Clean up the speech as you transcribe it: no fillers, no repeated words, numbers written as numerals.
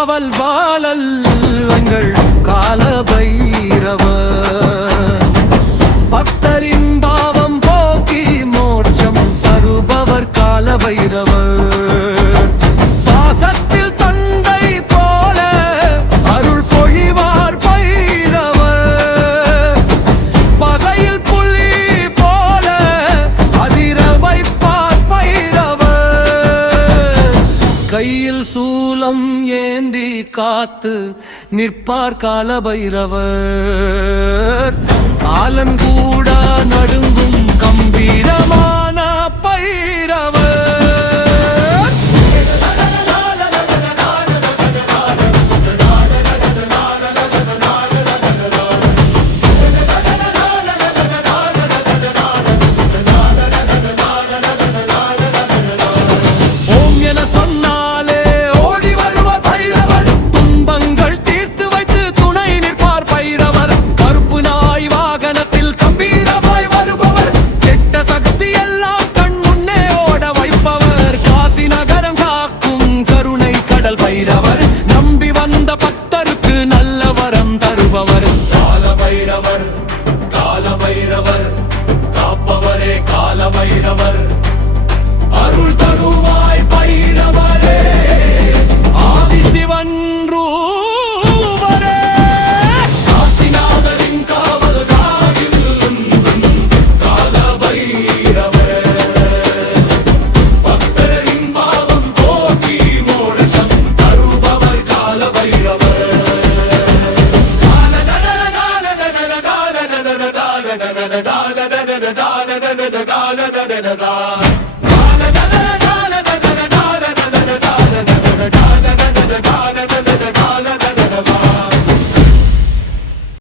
காவல் வாழல் எங்கள் கால பைரவர். பக்தரின் பாவம் போக்கி மோட்சம் தருபவர் கால பைரவர். பாசத்தில் தந்தை போல அருள் பொழிவார் பைரவர். பகையில் புலி போல அதிர வைப்பார் பைரவர். கையில் சூலம் ஏந்தி காத்து நிற்பார் கால பைரவர். காலங்கூட நடுங்கும் கம்பீரமான பைரவர். ஓம் என சொன்னாலே ஓடி வருவார் பைரவர். துன்பங்கள் தீர்த்து வைத்து துணை நிற்பார் பைரவர். கருப்பு நாய் வாகனத்தில் கம்பீரமாய் வருபவர். கெட்ட சக்தி எல்லாம் கண் முன்னே ஓட வைப்பவர். காசி நகரம் காக்கும் கருணை கடல் பைரவர். நம்பி வந்த பக்தருக்கு நல்ல வரம் தருபவர். கால பைரவர், கால பைரவர், காப்பவரே கால பைரவர். அருள் தருவாய் பைரவரே, ஆதிசிவன் ரூபரே. காசிநாதரின் காவல் காவில் கால பைரவர். பக்தரின் பாவம் போக்கி மோட்சம் தருபவர் கால பைரவர். கால